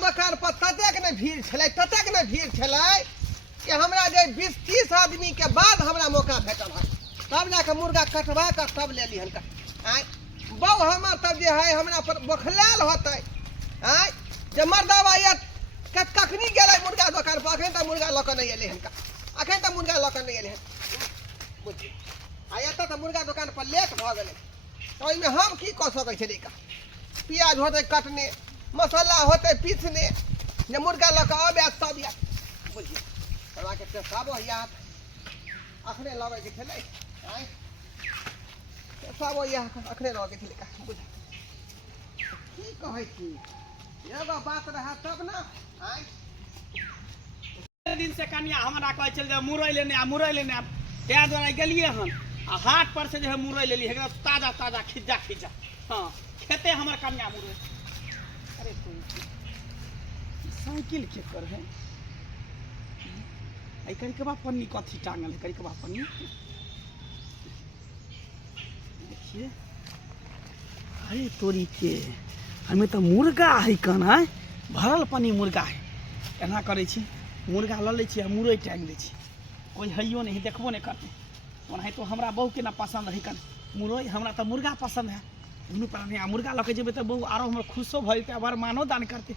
दुकान पर ततेक ने भीड़ छलै कि हमरा जे 20-30 आदमी के बाद हमरा मौका भेटल है तब जाके मुर्गा कटवा कर तब ले ली हन आय बहु हमर तब जे है हमरा पर बखलाल होतै आय जे मर्दावा ये कखनी गेलै मुर्गा दुकान पर अखन तक मुर्गा लक नहीं एलै हन अखन तक मुर्गा लक नहीं एलै हन बुझी आ एत त मुर्गा दुकान पर लेट भ गेलै तो ओइमे हम की क सकै छलियै का प्याज होतै कटने मसाला होतै पीसने जे मुर्गा लक आबे तब या बुझी हमरा के पेशाब याद अखने लगे के छलै आय पेशाब या अखने लगे के छलै का बुझी की कहै छी एगो बात रहा तब ना आय दिन से कन्या हमरा कहै छल जे मुरई लेने तै द्वारा गेलिए हन आ हाट पर से जो है मुरई लेली एकदम ताजा ताजा खिज्जा हां खेते हमर कन्या मुरई अरे कोई साइकिल के कर है आई करी के बा पन्नी कथी टांगल है करी के बा पन्नी देखिए अरे तोरी के हमें तो मुर्गा है कन है भरल पन्नी मुर्गा है एना करे छी मुर्गा ल ले छी मुरई टांग ले छी कोई हइयो नहीं देखबो नहीं करते ओनाही तो हमरा बहु के ना पसंद है कन मुरई हमरा तो मुर्गा पसंद है दुनू प्राणी मुर्गा लके जेबे तो बहु आरो हमर खुशो भइल ते अबर मानो दान करते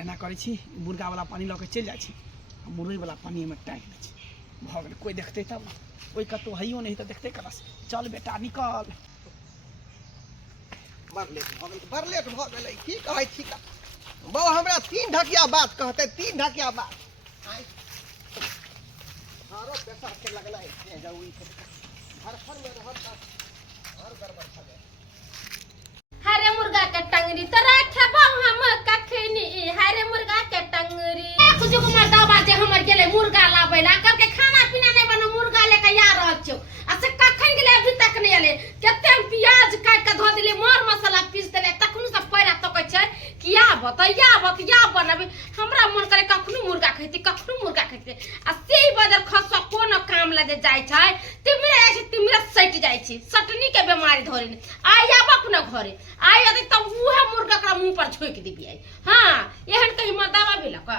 एना करे छी मुर्गा वाला पानी लके चल जाय छी मुरई वाला पानी में टांग ले छी भ गेल कोई देखते तब कोई कतो हइयो नहीं तो देखते कलस चल बेटा निकल बर लेट भ गेलै की कहै छी का बहु हमरा 3 ढकिया बात कहते 3 ढकिया बात आय हारो पैसा के लगला है जरूरी है घर में रहत और गड़बड़ भ गए हरे मुर्गा के टंगरी तो रखबो हम कखनी हरे मुर्गा के टंगरी कुछ कुमार दावा जे हमर गेले मुर्गा लाबै ला कर के खाना पीना नहीं बनो मुर्गा लेके या रह छौ आ से कखन गेले अभी तक नहीं आले केते प्याज काट के धो दिले मर मसाला पीस देले तखनु से पैरा तकै छै किया बतिया बनबे हमरा मन करे कखनु मुर्गा खैती आ से बदर खसवा कोन काम लगे जाय छै तिमरे सट जाय छै सटनी के बीमारी धरे आय आब अपना घरे आय यदि तब उहे मुर्गा का मुंह पर छोक दिबियै हां एहन कहि म दावा भी लका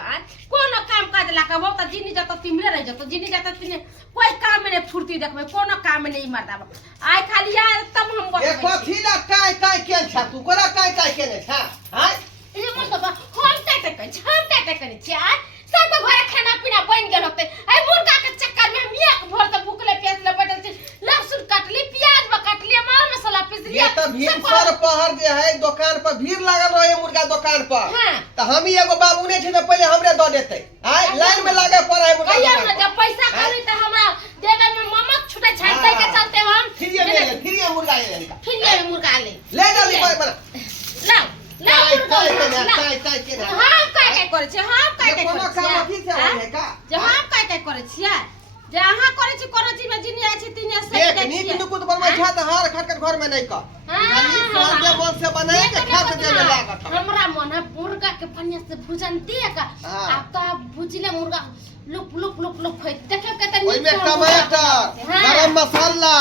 कोनो काम काज लका वो त जिनी जत तिमरे रह जत जिनी जत तिने कोई काम में फुर्ती देखबै कोनो काम में नहीं मरदावा आय खाली यार तब हम बस ए कथि ला काय के छ तू कोरा काय केने छ हाय ये मन बाबा हम काय करे छ सब घर खाना पीना बन गेल होते ए मुर्गा के चक्कर में हम एक भर त भूखले प्यासले बैठल छी लहसुन काटली प्याज काटली माल मसाला पीस लिया ये त भीड़ सर पहर जे है दुकान पर भीड़ लागल रहे मुर्गा दुकान पर त हम ही एगो बाबू ने छै त पहले हमरे द देतै आय लाइन में लागे पड़े मुर्गा कहियो न जब पैसा करी त हमरा देवे में ममक छुटे छै तै के चलते हम फिर ये मुर्गा ले जल्दी बना ला काय के ना हम काय करे छै हम काय करे कोनो काम अथी से होय का जे हम काय करे छियै जे अहाँ करे छी कोनो चीज में जिनी आछी तिने से देख नीक नुकुत बनबै छ त हर खटखट घर में नहीं क यानी स्वाद मन से बनाए के खा के दे लागत हमरा मन है मुर्गा के पनिया से भुजन दिए का अब तो भुजिले मुर्गा लुक देखे के त ओइ में टमाटर गरम मसाला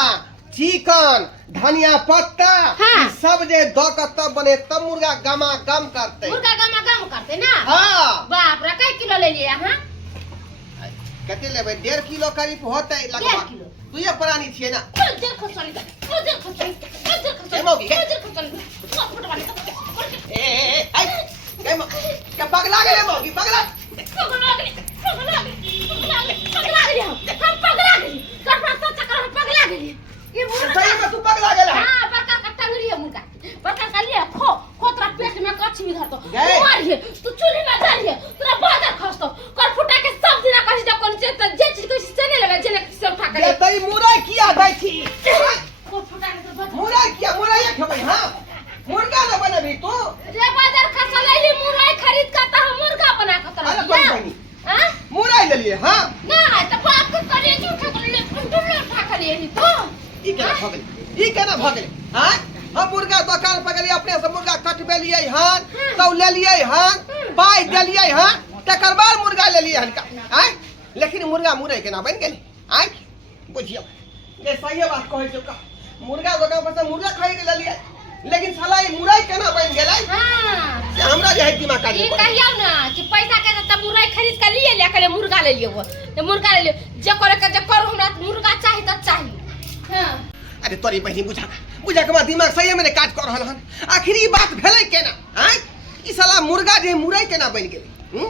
चिकन धनिया पत्ता सब जे द के तब बने तब मुर्गा गमा गम करते ना हां बाप रे कई किलो ले लिए हां कते लेबै 1.5 किलो करीब होतै लगभग तू ये प्राणी छियै ना खुजर खसली ए मौगी के पगला गेले मौगी पगला गेली हम पगला गेली करपा तो चक्कर हम पगला गेली ये मुर्गा सही में तू पगला गेला हां बड़का का टंगरी है मुर्गा बड़का का लिए खोतरा पेट में कच्ची भी धरतो मारिए तू चूल्हे में डालिए तेरा बाजार खसतो कर फुटा के सब दिन कहि जा कोन से त जे चीज कहि से नहीं लगे जे से उठा के ये तई मुरई किया दै छी को फुटा के सब मुरई ये खेबै हां मुर्गा न बनबी तू रे बाजार खसलैली मुरई खरीद का त हम मुर्गा बना के तरह हां मुरई ले लिए हां ना त बाप के करे उठा के ले डुल्ला उठा के ले तो ई केना भ गेलै हां हम मुर्गा दुकान पर गेलिए अपने से मुर्गा कटबे लिए हन तो ले लिए हन पाई देलिए हन तकर बाद मुर्गा ले लिए हन आय लेकिन मुर्गा मुरई केना बन गेलै आय बुझियो ये सही बात कहै छ का मुर्गा दुकान पर से मुर्गा खाई के ले लिए लेकिन साला ये मुरई केना बन गेलै हाँ से हमरा जे है दिमाग का ये कहियो ना कि पैसा के त मुरई खरीद के लिए ले के मुर्गा ले लियो तो मुर्गा ले लियो जे करे के जे करो हमरा मुर्गा चाहिए त चाहिए हां अरे तोरी बहिनी बुझा के दिमाग सही में काज कर रहल हन आखिर ई बात भेलै केना हैं ई साला मुर्गा जे मुरई केना बन गेलै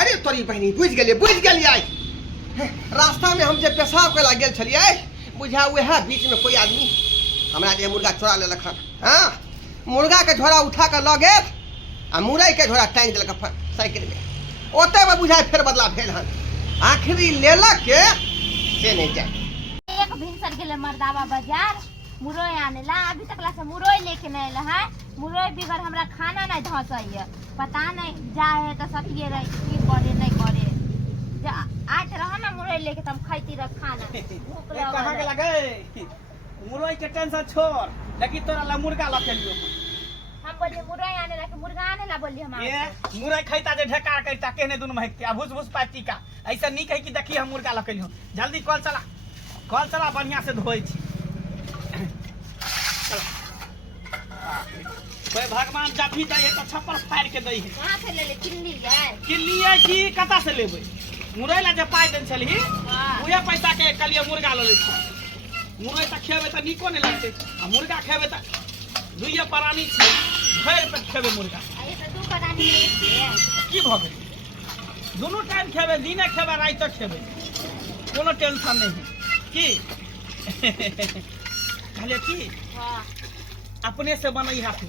अरे तोरी बहिनी बुझ गेलियै रास्ता में हम जे पेशाब के गेल छलियै बुझा वह बीच में कोई आदमी हमरा जे मुर्गा चोरा लेलक हन हाँ मुर्गा के झोरा उठा के ल गेल आ मुरई के झोरा टांग देलक साइकिल में ओते में बुझाय फेर बदला भेल हन आखिरी लेलक के से नहीं जाए एक भिनसर गेले मर्दावा बाजार मुरई आने ला अभी तक ला से मुरई लेके नहीं आइल है मुरई बिगर हमरा खाना नहीं धसैय पता नहीं जाए तो सतिये रह की करे नहीं करे आज रह ना मुरई लेके तुम खाइती रह खाना भूख कहां के लगल लगे मुरई के टेंशन छोड़ लेकिन तोरा ला मुर्गा ला के लियो हम बोलिए मुरई आने ला के मुर्गा आने ला बोलिए हम ये मुरई खैता जे ढेका करता केने दुनु महकते आ भुस पाती का ऐसा नहीं कहि कि देखी हम मुर्गा ला के लियो जल्दी कॉल चला बढ़िया से धोई छी कोई भगवान जब भी दे तो छप्पर फाड़ के दई है कहां से ले किल्ली है कि कता से लेबै मुरई ला जे पाई देन छली हां उहे पैसा के कलिए मुर्गा ल ले छी मुरई त खेबे त निको नहीं लगते आ मुर्गा खेबे त दुइये प्राणी छी भर पेट खेबे मुर्गा ये तो दू करानी है की भ गेल दोनों टाइम खेबे दिने खेबे रात खेबे कोनो टेंशन नहीं है की कहले की हां अपने से बनई हाथ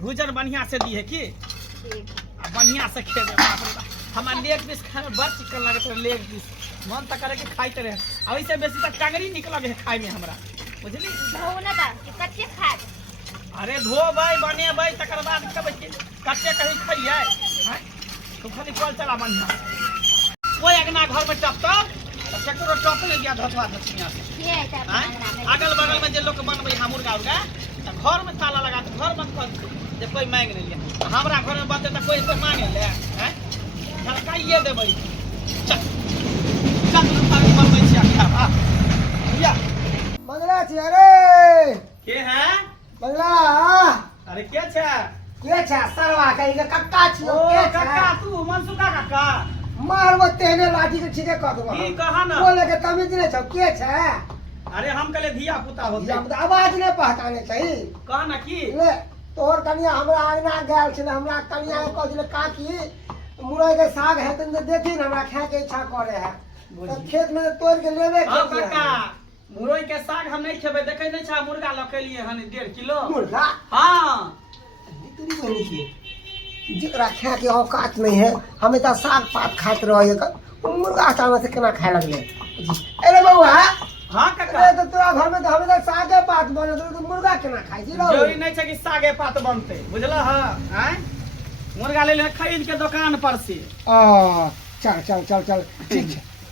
भोजन बढ़िया से दी है की ठीक आ बढ़िया से खेबे बाप रे बाप हमार लेग पीस खाने बड़ चिकन लगत रहे लेग पीस मन तक करे के खाइते रहे अब इससे बेसी तक टांगरी निकल है खाए में हमरा बुझली धो ना दा कि कच्चे खा अरे धोबै बनेबै तकर बाद खेबै कच्चे कहीं खइयै हैं तो खाली कल चला बढ़िया कोई अगना घर में टपटप तो केकरो टप ले गया धसवा धसनिया से ये है अगल बगल में जे लोग बनबै हा मुर्गा उर्गा तो घर में ताला लगा के घर बंद कर दे जे कोई मांग नहीं लिया हमरा घर में बनते तो कोई से मांग ले हैं झलकाइए देबै चल चल तारी बनबै छी आखा हां भैया मंगला छी अरे के है मंगला अरे के छै के छै सरवा कहि के कक्का छियो ओ के काका तू मनसुका काका मारबो तेने लाठी के ठीके कह देबो की कहा ना बोले के तमीज नहीं छौ के छै अरे हम कहले धिया पुता होते हम तो आवाज नहीं पहचाने चाहिए कहा ना की ले तोहर कनिया हमरा आंगना गेल छै हमरा कनिया के कहले काकी मुरई के साग है त देखी न हमरा खाए के इच्छा करे है तो खेत में तोड़ के लेबे हां काका मुरई के साग हम नहीं खेबे देखे नहीं छा मुर्गा लकेलिए हन 1.5 किलो मुर्गा हां इतनी बनी छी जेकरा खाए के औकात नहीं है हमें तो साग पात खात रहे मुर्गा अचानक से केना खाए लगले अरे बउआ हां काका अरे तो तोरा घर में तो हमें तो सागे पात बने तो मुर्गा केना खाई छी रो जरूरी नहीं छै कि सागे पात बनते बुझला हां हैं मुर्गा ले ले खरीद के दुकान पर से चल चल चल चल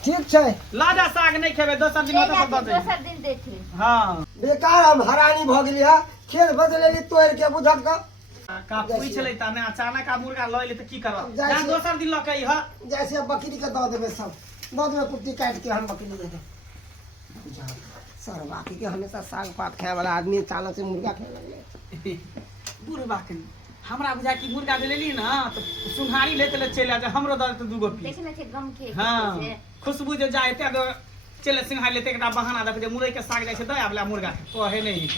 ठीक छै लाजा साग नहीं खेबे दोसर दिन ओतऽ से दऽ दे दोसर दिन देख ले हां बेकार हम हरानी भ गेली है खेत बदलेली तोड़ के बुझक का का पूछ ले ता ने अचानक आ मुर्गा लऽ ले त की करब जाइ जा छी। दोसर दिन लऽ के ह जैसे बकरी के दऽ देबे सब दऽ देबे कुट्टी काट के हम बकरी दे दे सर बाकी के हमेशा साग पात खाए वाला आदमी अचानक से मुर्गा खाए लगले बुढ़बा के हमरा बुझा कि मुर्गा ले लेली ना तो सुनहारी लेते ले चले जा हमरो दे तो दूगो पीस देखने से गम के हां खुशबू जे जाए ते चले सिंहारी लेते एकटा बहाना देख जे मुरई के साग जाय छै दे आबला मुर्गा तो है नहीं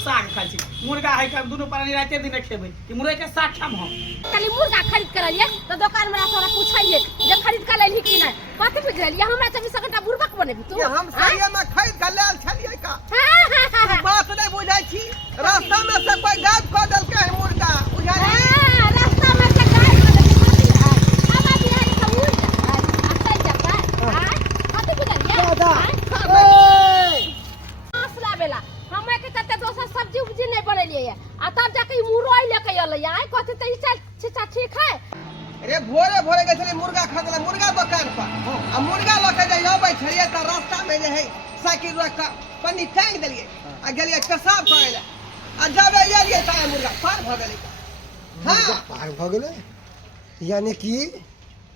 साग खाइ छी मुर्गा है का दुनो प्राणी राते दिन खेबै कि मुरई के साग खाम हम कली मुर्गा खरीद कर लिए तो दुकान में तोरा पूछाइए जे खरीद कर लेली कि नहीं कथि बिक गेलिए हमरा 24 घंटा बुरबक बनेबी तू हम सही में खरीद के लेल छलिए का हां बात नहीं बुझाई छी रास्ता में से कोई गायब क देलकै है मुर्गा बुझाई रास्ता में से गाय अब भी है सब उड़ अच्छा जाता हां कथि बुझलिए दादा मसला बेला हमें के कते दोसर सब्जी उब्जी नहीं बनेलिए आ तब जाके मुरई लेके अलै आइ कथि त ई चीज ठीक है अरे भोरे भोरे गए छलिए मुर्गा खरीदले मुर्गा दुकान पर आ मुर्गा लके जे अबै छलिए त रास्ता में जे है साइकिल रोक के पन्नी टांग देलिए आ गेलिए पेशाब करे ले आ जब एलिए त मुर्गा पार भ गेलै हां पार भ गेलै यानी कि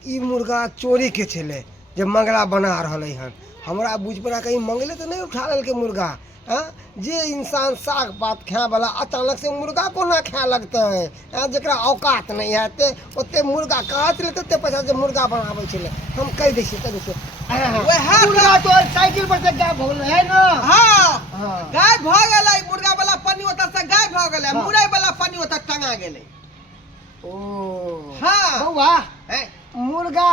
ई मुर्गा चोरी के छले जे मंगला बना रहलै हन हमरा बुझ पड़ा कहीं मंगले तो नहीं उठा लेल के मुर्गा हाँ? जे इंसान साग पात खाए वाला अचानक से मुर्गा को ना खाए लगता है हाँ? जकरा औकात नहीं है ते ओते मुर्गा कहाँ से लेते ओते पैसा से मुर्गा बनावे छले हम कह दै छियै कह दै छियै मुर्गा तो साइकिल पर से गायब हो गेलै है ना हाँ गायब भ गेलै मुर्गा वाला पन्नी ओतऽ से गायब भ गेलै मुरई वाला पन्नी ओतऽ टंगा गेलै ओ हाँ बौआ हैं? मुर्गा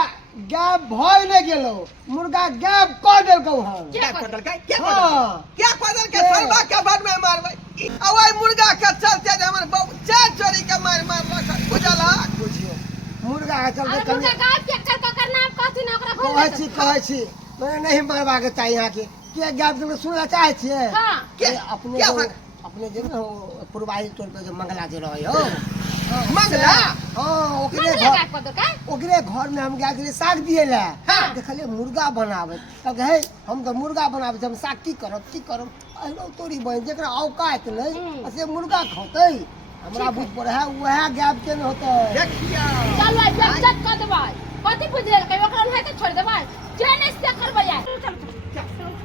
गायब भय नहीं गेलो मुर्गा गायब कर देलकौ हम क्या कर देलकै हाँ। क्या कर देलकै सरबा के बाद में मारबै अवै मुर्गा के चलते जे हमर बाबू चार चोरी के मार रखल बुझल है बुझियो मुर्गा के चलते अरे मुर्गा गायब के कर नाम कहती ना ओकरा कहै छी मैंने नहीं मारबाक चाही यहाँ के गायब देलकै सुनना चाहे छियै हां क्या अपने क्या जो अपने जे न पूर्वाही टोल पे जो मंगला जे रहे हो मंगला हाँ ओकरे मुर्गा घर गायब कर दो का ओकरे घर में हम गया के साग दिए ला हाँ। देखलिए मुर्गा बनावे तब हे हम तो मुर्गा बनावे हम साग की करब अहिनो तोरी बहन जेकरा औकात नहीं से मुर्गा खौतै हमरा बुझ पर है वह गायब के न होतै देखिया चल भाई बेइज्जत कर देबै कथि बुझेल के ओकरा है तो छोड़ देबै ट्रेन से करबै यार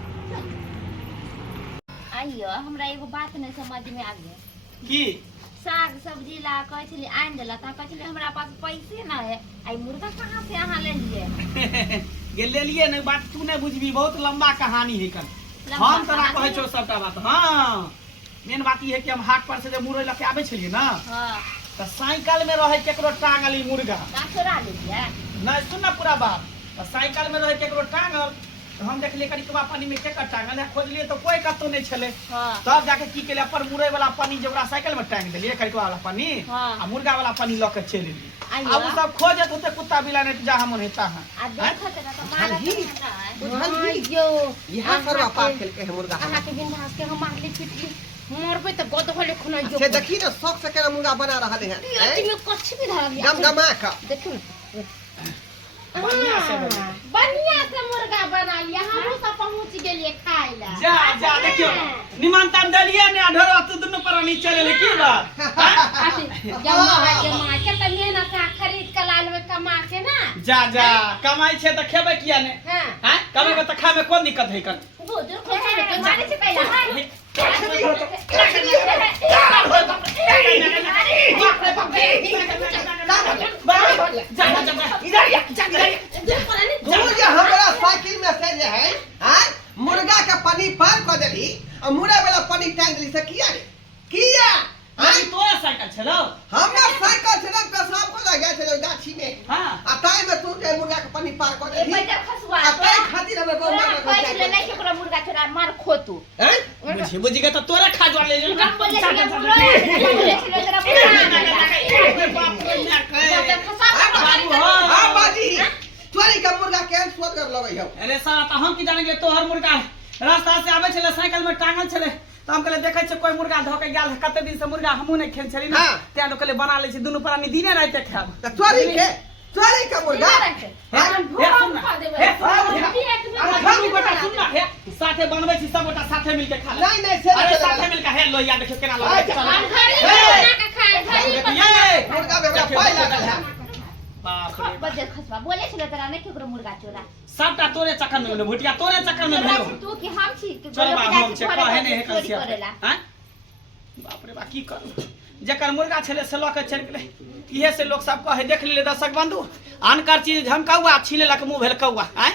आइयो हमरा एगो बात नहीं समझ में आ गया की साग सब्जी ला कहै छली आइन देला ता कहै छली हमरा पास पैसे ना है आई मुर्गा कहाँ से अहाँ ले लिए गे ले लिए नहीं बात तू नहीं बुझबी बहुत लंबा कहानी है कन लंबा हम तोरा कहानी? कहै छौ सबटा बात हाँ मेन बात ई है कि हम हाट पर से जब मुरई लके आबै छलिए ना हां तो साइकिल में रहे केकरो टांगल ई मुर्गा का चोरा ले लिए नहीं सुन ना पूरा बात तो साइकिल में रहे केकरो टांगल तो हम देखलिए करिकवा पानी में केकर टांगल है खोजलिए तो कोई कतो नहीं छले हां तब जाके की केले पर मुरई वाला पानी जबरा साइकिल में टांग देलिए करिकवा वाला पानी हाँ। आ मुर्गा वाला पानी लके चल एलिए आइयो। अब उ सब खोजत होते कुत्ता बिला ने जा हम हेता है आ देखत ना तो मारा बुझलही? ना है बुझलही? यो यहाँ सरवा पार खेलके है मुर्गा अहाँ के बिंदास के हम मारली पिटली मरबै त गद होले खुना जो से देखी ना शौक से केना मुर्गा बना रहले हैं अति में कछ भी धरा दिया गमगमा का देखियो बढ़िया से बनी। बढ़िया से मुर्गा बना लिया हमहू सब पहुंच गेलिए खाए ला जा देखियो निमंत्रण देलिए ने ढोरा तू दुनु प्राणी चले ले की बात जमा के त मेहनत से खरीद के लाल में कमा के ना जा कमाई छे त खेबे किया ने हां हैं कमाई त खाए में कोन दिक्कत है कर बुजुर्ग को मारे से पहले तू जे हमरा साइकिल में से जे है हैं मुर्गा के पानी पार कर देली और मुर्गा वाला पानी टांग देली से किया आई तो साइकिल छलो हमरा साइकिल से पेशाब को लग गया छले गाछी में हां आ ताई में तू जे मुर्गा के पानी पार कर ए देली पैसा खसवा आ ताई खातिर हमें बहुत तोरा मार पैसे नहीं केकरो मुर्गा चोरा मार खो तू हैं बुझी के तो तोरे खा जो ले हम बोले कि मुर्गा चलो जरा हां बाजी तोरी के मुर्गा के स्वाद कर लगे हो अरे साला त हम की जाने के तोहर मुर्गा रास्ता से आवे छले साइकिल में टांगल छले तो हम कहले देखे छ कोई मुर्गा धोके गेल कते दिन से मुर्गा हमहू नहीं खेन छली ना हाँ। त्या तो कहले बना ले छी दुनु प्राणी दिने राते खाब तो तोरी के मुर्गा हम गोटा सुन ना हे साथे बनबै छी सब गोटा साथे मिलके खा ले नहीं से अरे साथे मिलके हे लोहिया देखियो केना लगे हम घरी बना के खाए घरी ये मुर्गा में हमरा पाई लागल है बाप रे बजे खसवा बोले छले तोरा नहीं केकरो मुर्गा चोरा सबटा तोरे चक्कर में भेलो भुटिया तोरे चक्कर में भेलो तू कि हम छी कि चल बा हम जाके से घरे कहे ने हे चोरी कल करेला हैं बाप रे बा की कर जकर मुर्गा छले से लके चल गेले इहे से लोग सब कहे देख ले दर्शक बंधु आनकर चीज हम कौआ छीले लक मुंह भेल कौआ हैं